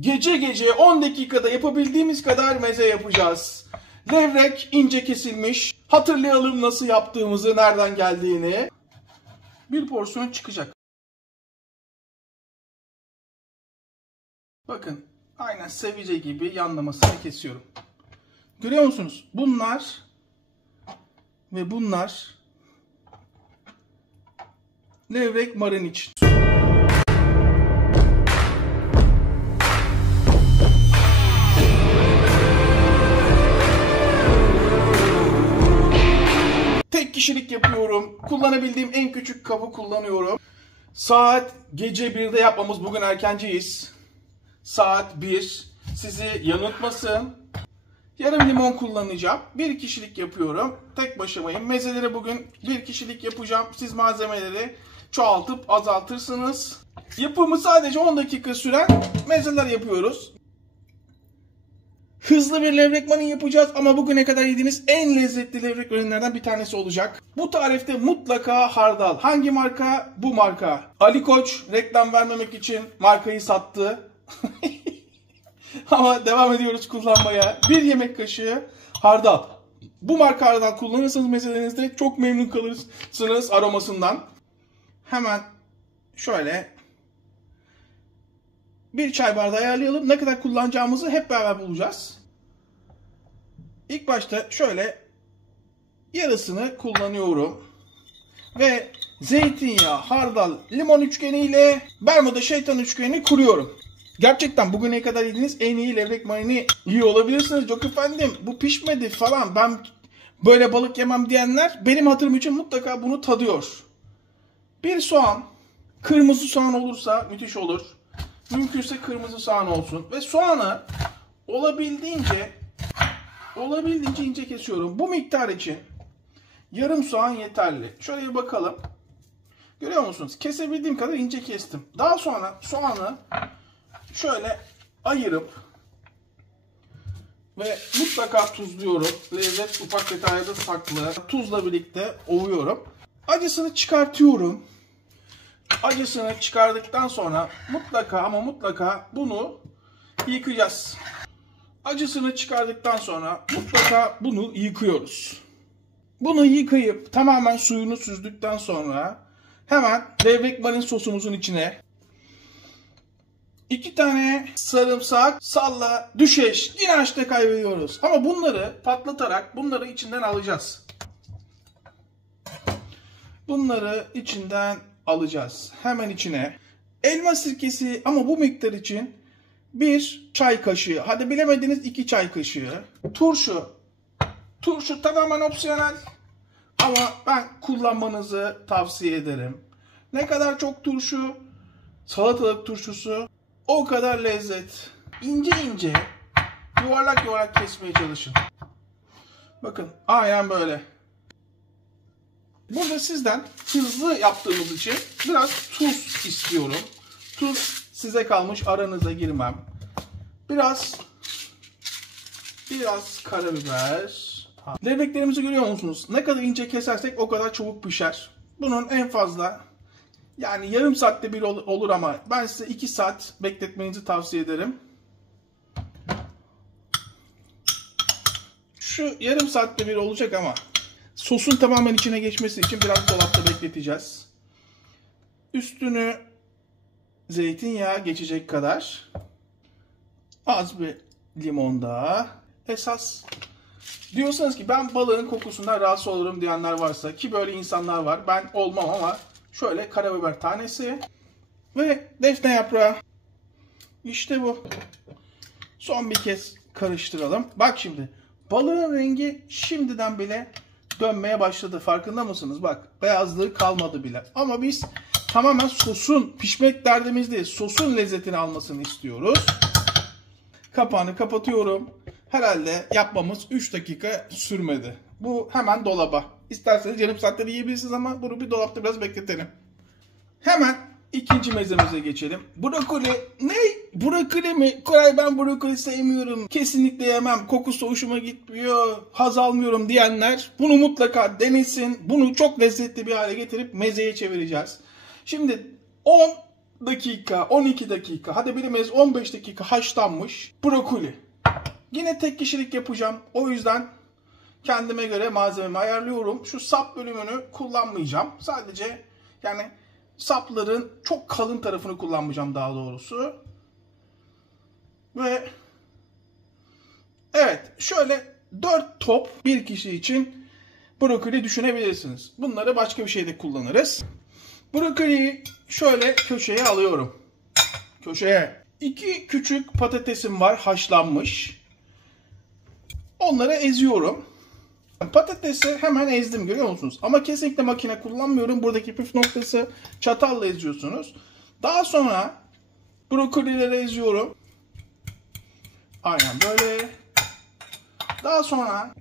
Gece gece 10 dakikada yapabildiğimiz kadar meze yapacağız. Levrek ince kesilmiş. Hatırlayalım nasıl yaptığımızı, nereden geldiğini. Bir porsiyon çıkacak. Bakın aynen sevice gibi yanlamasını kesiyorum. Görüyor musunuz? Bunlar ve bunlar levrek marin için. Tek kişilik yapıyorum. Kullanabildiğim en küçük kabı kullanıyorum. Saat gece 1'de yapmamız, bugün erkenciyiz. Saat 1. Sizi yanıltmasın. Yarım limon kullanacağım. Bir kişilik yapıyorum. Tek başımayım. Mezeleri bugün bir kişilik yapacağım. Siz malzemeleri çoğaltıp azaltırsınız. Yapımı sadece 10 dakika süren mezeler yapıyoruz. Hızlı bir levrek marin yapacağız ama bugüne kadar yediğiniz en lezzetli levrek marinlerden bir tanesi olacak. Bu tarifte mutlaka hardal. Hangi marka? Bu marka. Ali Koç reklam vermemek için markayı sattı. Ama devam ediyoruz kullanmaya. Bir yemek kaşığı hardal. Bu marka hardal kullanırsanız mezelerinizde çok memnun kalırsınız aromasından. Hemen şöyle bir çay bardağı ayarlayalım. Ne kadar kullanacağımızı hep beraber bulacağız. İlk başta şöyle yarısını kullanıyorum. Ve zeytinyağı, hardal, limon üçgeniyle Bermuda şeytan üçgeni kuruyorum. Gerçekten bugüne kadar yediğiniz en iyi levrek marini yiyor olabilirsiniz. Yok efendim bu pişmedi falan, ben böyle balık yemem diyenler benim hatırım için mutlaka bunu tadıyor. Bir soğan, kırmızı soğan olursa müthiş olur. Mümkünse kırmızı soğan olsun. Ve soğanı olabildiğince ince kesiyorum. Bu miktar için yarım soğan yeterli. Şöyle bir bakalım. Görüyor musunuz? Kesebildiğim kadar ince kestim. Daha sonra soğanı şöyle ayırıp ve mutlaka tuzluyorum. Lezzet ufak detayda saklı. Tuzla birlikte ovuyorum. Acısını çıkartıyorum. Acısını çıkardıktan sonra mutlaka ama mutlaka bunu yıkayacağız. Acısını çıkardıktan sonra mutlaka bunu yıkıyoruz. Bunu yıkayıp tamamen suyunu süzdükten sonra hemen levrek marin sosumuzun içine 2 tane sarımsak, salla, düşeş, inançta kaybediyoruz. Ama bunları patlatarak bunları içinden alacağız. Bunları içinden alacağız. Hemen içine elma sirkesi, ama bu miktar için 1 çay kaşığı, hadi bilemediniz 2 çay kaşığı. Turşu. Turşu tamamen opsiyonel ama ben kullanmanızı tavsiye ederim. Ne kadar çok turşu, salatalık turşusu, o kadar lezzet. İnce ince, yuvarlak yuvarlak kesmeye çalışın. Bakın aynen böyle. Burada sizden hızlı yaptığımız için biraz tuz istiyorum. Tuz size kalmış, aranıza girmem. Biraz karabiber. Levreklerimizi görüyor musunuz? Ne kadar ince kesersek o kadar çabuk pişer. Bunun en fazla yani yarım saatte bir olur ama ben size 2 saat bekletmenizi tavsiye ederim. Şu yarım saatte bir olacak ama sosun tamamen içine geçmesi için biraz dolapta bekleteceğiz. Üstünü zeytinyağı geçecek kadar az bir limon daha. Esas diyorsanız ki ben balığın kokusundan rahatsız olurum diyenler varsa, ki böyle insanlar var, ben olmam ama şöyle karabiber tanesi ve defne yaprağı. İşte bu. Son bir kez karıştıralım. Bak şimdi balığın rengi şimdiden bile dönmeye başladı. Farkında mısınız? Bak beyazlığı kalmadı bile. Ama biz tamamen sosun, pişmek derdimiz değil, sosun lezzetini almasını istiyoruz. Kapağını kapatıyorum. Herhalde yapmamız 3 dakika sürmedi. Bu hemen dolaba. İsterseniz yarım saatte yiyebilirsiniz ama bunu bir dolapta biraz bekletelim. Hemen ikinci mezemize geçelim. Brokoli. Ne? Brokoli mi? Koray, ben brokoli sevmiyorum. Kesinlikle yemem. Kokusu hoşuma gitmiyor. Haz almıyorum diyenler bunu mutlaka denesin. Bunu çok lezzetli bir hale getirip mezeye çevireceğiz. Şimdi 10 dakika, 12 dakika, hadi bilemeyiz 15 dakika haşlanmış brokoli. Yine tek kişilik yapacağım. O yüzden kendime göre malzememi ayarlıyorum. Şu sap bölümünü kullanmayacağım. Sadece yani sapların çok kalın tarafını kullanmayacağım daha doğrusu. Ve evet, şöyle 4 top bir kişi için brokoli düşünebilirsiniz. Bunları başka bir şeyde kullanırız. Brokoliyi şöyle köşeye alıyorum. Köşeye. 2 küçük patatesim var haşlanmış. Onları eziyorum. Patatesi hemen ezdim, görüyor musunuz? Ama kesinlikle makine kullanmıyorum. Buradaki püf noktası, çatalla eziyorsunuz. Daha sonra brokolileri eziyorum. Aynen böyle. Daha sonra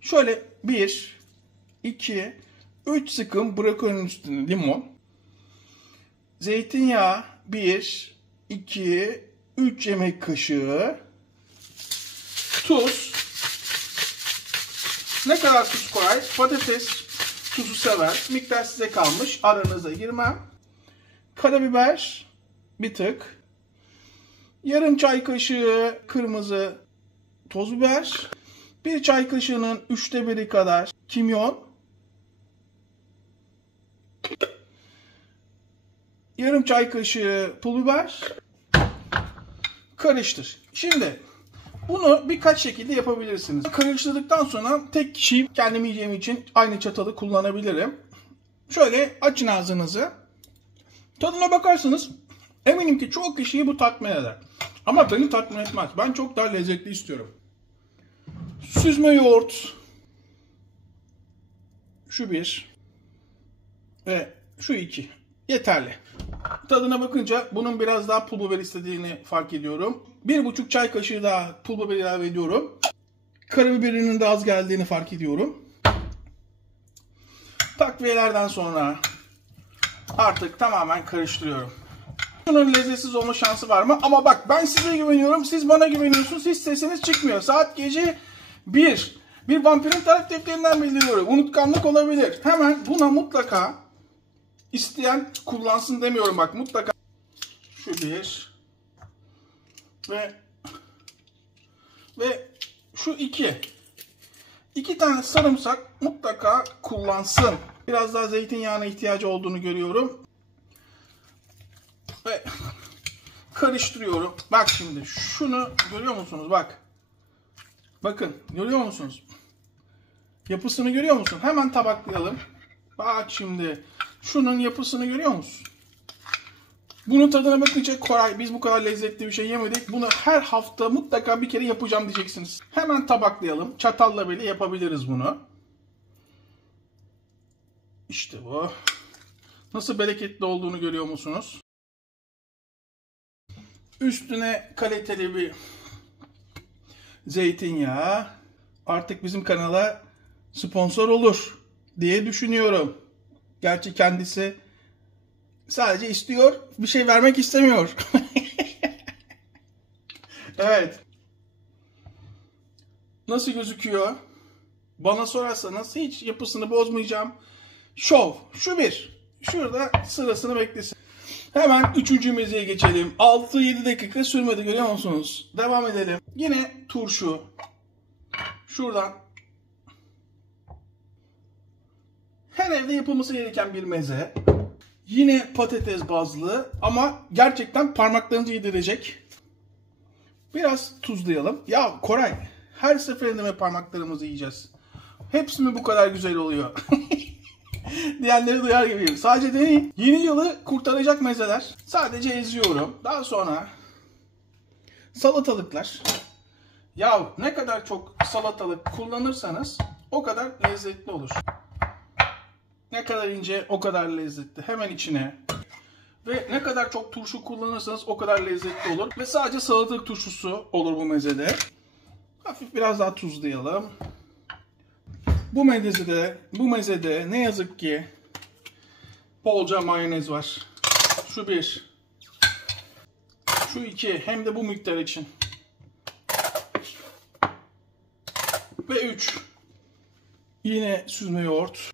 şöyle 1, 2, 3 sıkım brokolinin üstüne limon. Zeytinyağı 1, 2, 3 yemek kaşığı. Tuz. Ne kadar tuz koyar? Patates tuzu sever. Miktar size kalmış. Aranıza girmem. Karabiber bir tık. Yarım çay kaşığı kırmızı toz biber. 1 çay kaşığının 3'te 1'i kadar kimyon. Yarım çay kaşığı pul biber. Karıştır. Şimdi bunu birkaç şekilde yapabilirsiniz. Karıştırdıktan sonra tek kişi kendim yiyeceğim için aynı çatalı kullanabilirim. Şöyle açın ağzınızı. Tadına bakarsanız eminim ki çoğu kişiyi bu tatmin eder. Ama beni tatmin etmez. Ben çok daha lezzetli istiyorum. Süzme yoğurt. Şu 1. Ve şu 2. Yeterli. Tadına bakınca bunun biraz daha pul biber istediğini fark ediyorum. 1,5 çay kaşığı daha pul biber ilave ediyorum. Karabiberinin de az geldiğini fark ediyorum. Takviyelerden sonra artık tamamen karıştırıyorum. Bunun lezzetsiz olma şansı var mı? Ama bak, ben size güveniyorum, siz bana güveniyorsunuz, hiç sesiniz çıkmıyor. Saat gece 1. Bir vampirin tarif defterinden bildiriyorum. Unutkanlık olabilir. Hemen buna mutlaka isteyen kullansın demiyorum, bak mutlaka. Şu 1. Ve şu 2. 2 tane sarımsak mutlaka kullansın. Biraz daha zeytinyağına ihtiyacı olduğunu görüyorum. Ve karıştırıyorum. Bak şimdi şunu görüyor musunuz? Bak. Bakın, görüyor musunuz? Yapısını görüyor musun? Hemen tabaklayalım. Bak şimdi. Şunun yapısını görüyor musun? Bunun tadına bakınca Koray, biz bu kadar lezzetli bir şey yemedik. Bunu her hafta mutlaka bir kere yapacağım diyeceksiniz. Hemen tabaklayalım. Çatalla bile yapabiliriz bunu. İşte bu. Nasıl bereketli olduğunu görüyor musunuz? Üstüne kaliteli bir zeytinyağı. Artık bizim kanala sponsor olur diye düşünüyorum. Gerçi kendisi sadece istiyor, bir şey vermek istemiyor. Evet. Nasıl gözüküyor? Bana sorarsanız hiç yapısını bozmayacağım. Şov. Şu 1. Şurada sırasını beklesin. Hemen 3. mezeye geçelim. 6-7 dakika sürmedi, görüyor musunuz? Devam edelim. Yine turşu. Şuradan. Her evde yapılması gereken bir meze. Yine patates bazlı ama gerçekten parmaklarınızı yedirecek. Biraz tuzlayalım. Ya Koray, her seferinde mi parmaklarımızı yiyeceğiz? Hepsi mi bu kadar güzel oluyor? Diyenleri duyar gibiyim. Sadece değil, yeni yılı kurtaracak mezeler. Sadece eziyorum. Daha sonra salatalıklar. Ya ne kadar çok salatalık kullanırsanız o kadar lezzetli olur. Ne kadar ince o kadar lezzetli. Hemen içine. Ve ne kadar çok turşu kullanırsanız o kadar lezzetli olur. Ve sadece salatalık turşusu olur bu mezede. Hafif biraz daha tuzlayalım. Bu mezede ne yazık ki bolca mayonez var. Şu 1. Şu 2. Hem de bu miktar için. Ve 3. Yine süzme yoğurt.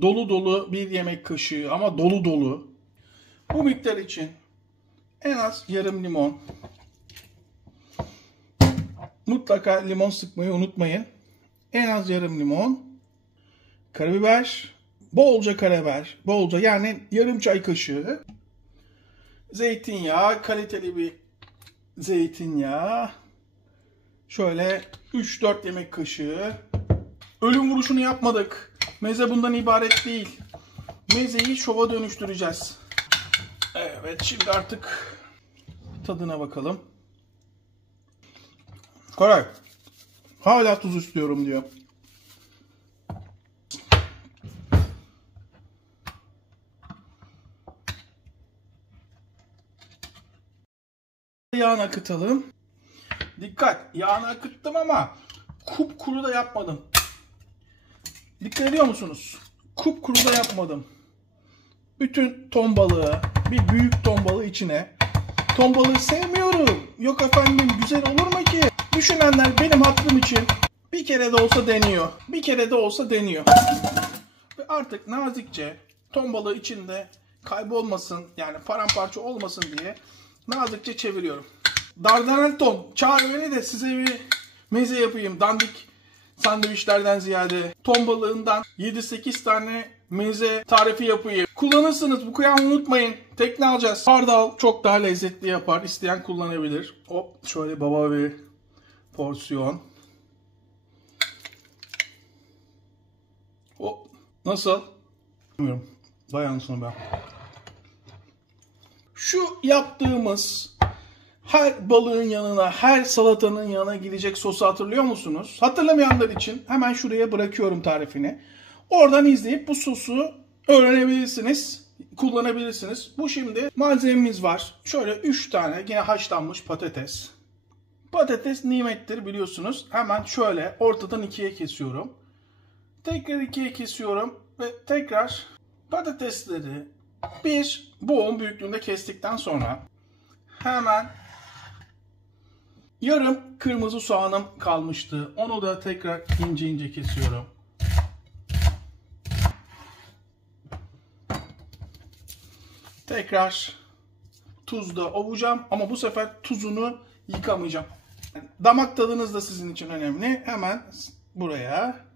Dolu dolu bir yemek kaşığı ama dolu dolu. Bu miktar için en az yarım limon. Mutlaka limon sıkmayı unutmayın. En az yarım limon. Karabiber. Bolca karabiber. Bolca, yani yarım çay kaşığı. Zeytinyağı. Kaliteli bir zeytinyağı. Şöyle 3-4 yemek kaşığı. Ölüm vuruşunu yapmadık. Meze bundan ibaret değil. Mezeyi şova dönüştüreceğiz. Evet, şimdi artık tadına bakalım. Koray, hala tuz istiyorum diyor. Yağını akıtalım. Dikkat, yağını akıttım ama kupkuru da yapmadım. Dikkat ediyor musunuz? Kupkuru da yapmadım. Bütün ton balığı, bir büyük ton balığı içine. Ton balığı sevmiyorum. Yok efendim, güzel olur mu ki? Düşünenler benim hatırım için bir kere de olsa deniyor. Bir kere de olsa deniyor. Ve artık nazikçe ton balığı içinde kaybolmasın, yani paramparça olmasın diye nazikçe çeviriyorum. Dardanel ton. Çağır beni de size bir meze yapayım. Dandik sandviçlerden ziyade ton balığından 7-8 tane meze tarifi yapayım. Kullanırsınız, bu kıyamı unutmayın. Tekne alacağız. Hardal çok daha lezzetli yapar. İsteyen kullanabilir. Hop, şöyle baba bir porsiyon. Hop, nasıl? Bilmiyorum. Dayansın be. Şu yaptığımız her balığın yanına, her salatanın yanına gidecek sosu hatırlıyor musunuz? Hatırlamayanlar için hemen şuraya bırakıyorum tarifini. Oradan izleyip bu sosu öğrenebilirsiniz, kullanabilirsiniz. Bu şimdi malzememiz var. Şöyle 3 tane yine haşlanmış patates. Patates nimettir biliyorsunuz. Hemen şöyle ortadan ikiye kesiyorum. Tekrar ikiye kesiyorum ve tekrar patatesleri bir boğum büyüklüğünde kestikten sonra hemen yarım kırmızı soğanım kalmıştı. Onu da tekrar ince ince kesiyorum. Tekrar tuzla ovacağım ama bu sefer tuzunu yıkamayacağım. Damak tadınız da sizin için önemli. Hemen buraya.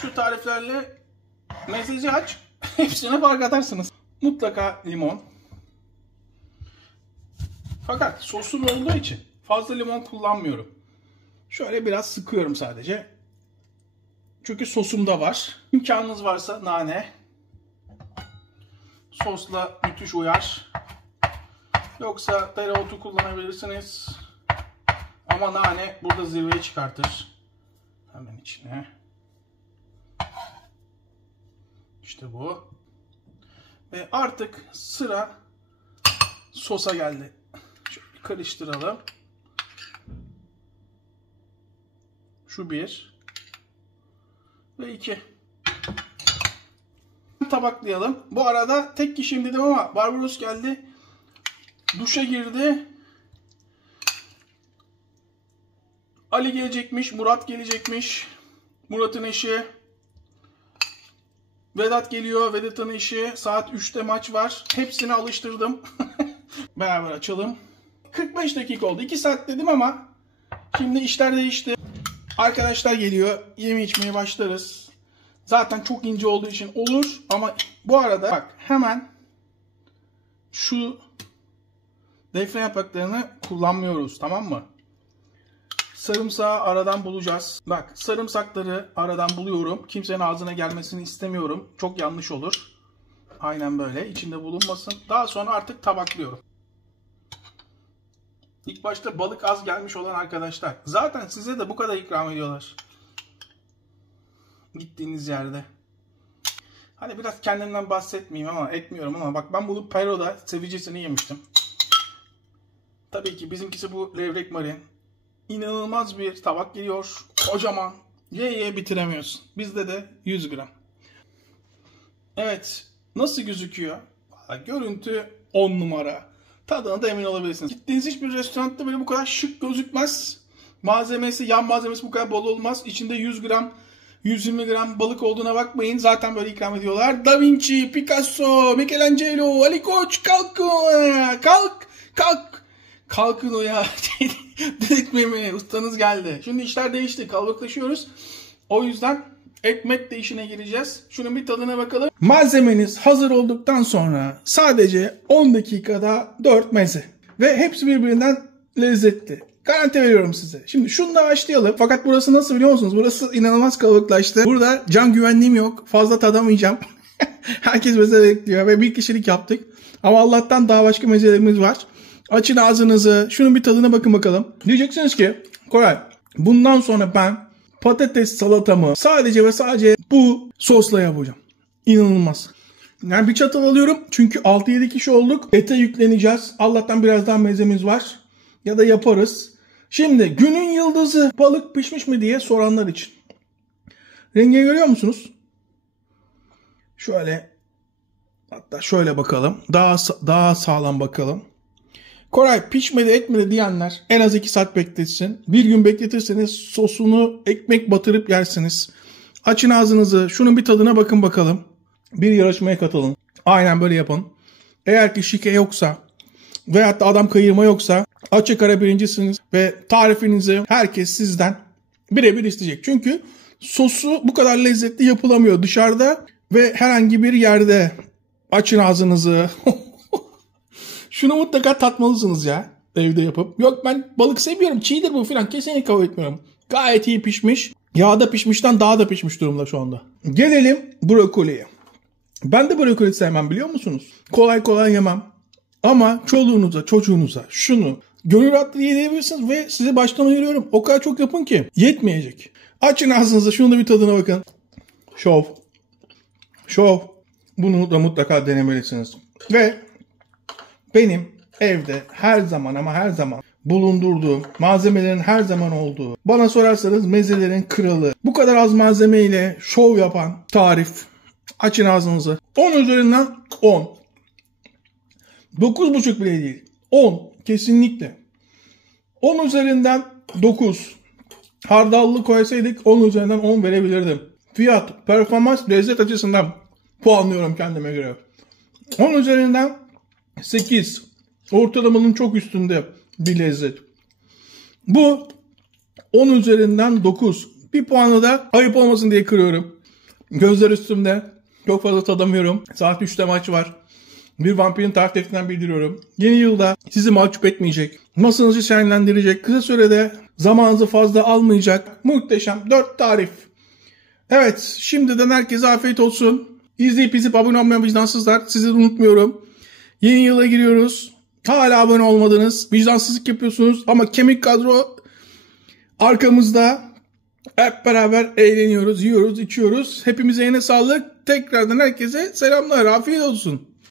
Şu tariflerle mezeci aç. Hepsine fark atarsınız. Mutlaka limon. Fakat sosum olduğu için fazla limon kullanmıyorum. Şöyle biraz sıkıyorum sadece. Çünkü sosumda var. İmkanınız varsa nane. Sosla müthiş uyar. Yoksa dereotu kullanabilirsiniz. Ama nane burada zirveye çıkartır. Hemen içine. İşte bu. Ve artık sıra sosa geldi. Şöyle karıştıralım. Şu 1 ve 2. Tabaklayalım. Bu arada tek kişiyim dedim ama Barbaros geldi. Duşa girdi. Ali gelecekmiş, Murat gelecekmiş. Murat'ın eşi. Vedat geliyor, Vedat'ın eşi. Saat 3'te maç var. Hepsini alıştırdım. Beraber açalım. 45 dakika oldu. 2 saat dedim ama şimdi işler değişti. Arkadaşlar geliyor. Yeme içmeye başlarız. Zaten çok ince olduğu için olur. Ama bu arada bak hemen şu defne yapraklarını kullanmıyoruz. Tamam mı? Sarımsağı aradan bulacağız. Bak sarımsakları aradan buluyorum. Kimsenin ağzına gelmesini istemiyorum. Çok yanlış olur. Aynen böyle. İçinde bulunmasın. Daha sonra artık tabaklıyorum. İlk başta balık az gelmiş olan arkadaşlar. Zaten size de bu kadar ikram ediyorlar. Gittiğiniz yerde. Hani biraz kendimden bahsetmeyeyim ama etmiyorum ama bak ben bunu Pero'da sevicisini yemiştim. Tabii ki bizimkisi bu levrek marin. İnanılmaz bir tabak geliyor. Kocaman. Ye bitiremiyorsun. Bizde de 100 gram. Evet. Nasıl gözüküyor? Görüntü 10 numara. Tadına da emin olabilirsiniz. Gittiğiniz hiçbir restoranda böyle bu kadar şık gözükmez. Malzemesi, yan malzemesi bu kadar bol olmaz. İçinde 100 gram 120 gram balık olduğuna bakmayın. Zaten böyle ikram ediyorlar. Da Vinci, Picasso, Michelangelo, Ali Koç kalkın. Kalkın ya. Dedirtmemeye ustanız geldi. Şimdi işler değişti. Kalabalıklaşıyoruz. O yüzden ekmek de işine gireceğiz. Şunun bir tadına bakalım. Malzemeniz hazır olduktan sonra sadece 10 dakikada 4 meze. Ve hepsi birbirinden lezzetli. Garanti veriyorum size. Şimdi şununla başlayalım. Fakat burası nasıl biliyor musunuz? Burası inanılmaz kalabalıklaştı. Burada can güvenliğim yok. Fazla tadamayacağım. Herkes meze bekliyor ve bir kişilik yaptık. Ama Allah'tan daha başka mezelerimiz var. Açın ağzınızı. Şunun bir tadına bakın bakalım. Diyeceksiniz ki Koray, bundan sonra ben patates salatamı sadece ve sadece bu sosla yapacağım. İnanılmaz. Yani bir çatal alıyorum. Çünkü 6-7 kişi olduk. Ete yükleneceğiz. Allah'tan biraz daha mezemiz var. Ya da yaparız. Şimdi günün yıldızı balık pişmiş mi diye soranlar için. Rengi görüyor musunuz? Şöyle, hatta şöyle bakalım. Daha sağlam bakalım. Koray pişmedi etmedi diyenler en az 2 saat bekletsin. Bir gün bekletirseniz sosunu ekmek batırıp yersiniz. Açın ağzınızı. Şunun bir tadına bakın bakalım. Bir yarışmaya katılın. Aynen böyle yapın. Eğer ki şike yoksa veyahut da adam kayırma yoksa açık ara birincisiniz ve tarifinizi herkes sizden birebir isteyecek. Çünkü sosu bu kadar lezzetli yapılamıyor dışarıda ve herhangi bir yerde. Açın ağzınızı. Şunu mutlaka tatmalısınız ya evde yapıp. Yok ben balık seviyorum, çiğdir bu falan, kesinlikle kabul etmiyorum. Gayet iyi pişmiş. Yağda pişmişten daha da pişmiş durumda şu anda. Gelelim brokoliye. Ben de brokoli sevmem biliyor musunuz? Kolay kolay yemem. Ama çoluğunuza, çocuğunuza şunu gönül rahatlığı yiyebilirsiniz ve size baştan uyarıyorum. O kadar çok yapın ki yetmeyecek. Açın ağzınıza, şunun da bir tadına bakın. Şov. Bunu da mutlaka denemelisiniz. Ve benim evde her zaman ama her zaman bulundurduğum, malzemelerin her zaman olduğu, bana sorarsanız mezelerin kralı, bu kadar az malzemeyle şov yapan tarif. Açın ağzınızı. 10 üzerinden 10. 9,5 bile değil. 10. Kesinlikle. 10 üzerinden 9. Hardallı koysaydık 10 üzerinden 10 verebilirdim. Fiyat, performans, lezzet açısından puanlıyorum kendime göre. 10 üzerinden 8. Ortalamanın çok üstünde bir lezzet. Bu 10 üzerinden 9. Bir puanı da ayıp olmasın diye kırıyorum. Gözler üstümde. Çok fazla tadamıyorum. Saat 3'te maç var. Bir vampirin tarif defterinden bildiriyorum. Yeni yılda sizi mahcup etmeyecek. Masanızı şenlendirecek. Kısa sürede zamanınızı fazla almayacak. Muhteşem 4 tarif. Evet, şimdiden herkese afiyet olsun. İzleyip abone olmayan vicdansızlar, sizi unutmuyorum. Yeni yıla giriyoruz. Hala abone olmadınız. Vicdansızlık yapıyorsunuz ama kemik kadro arkamızda. Hep beraber eğleniyoruz, yiyoruz, içiyoruz. Hepimize yine sağlık. Tekrardan herkese selamlar. Afiyet olsun.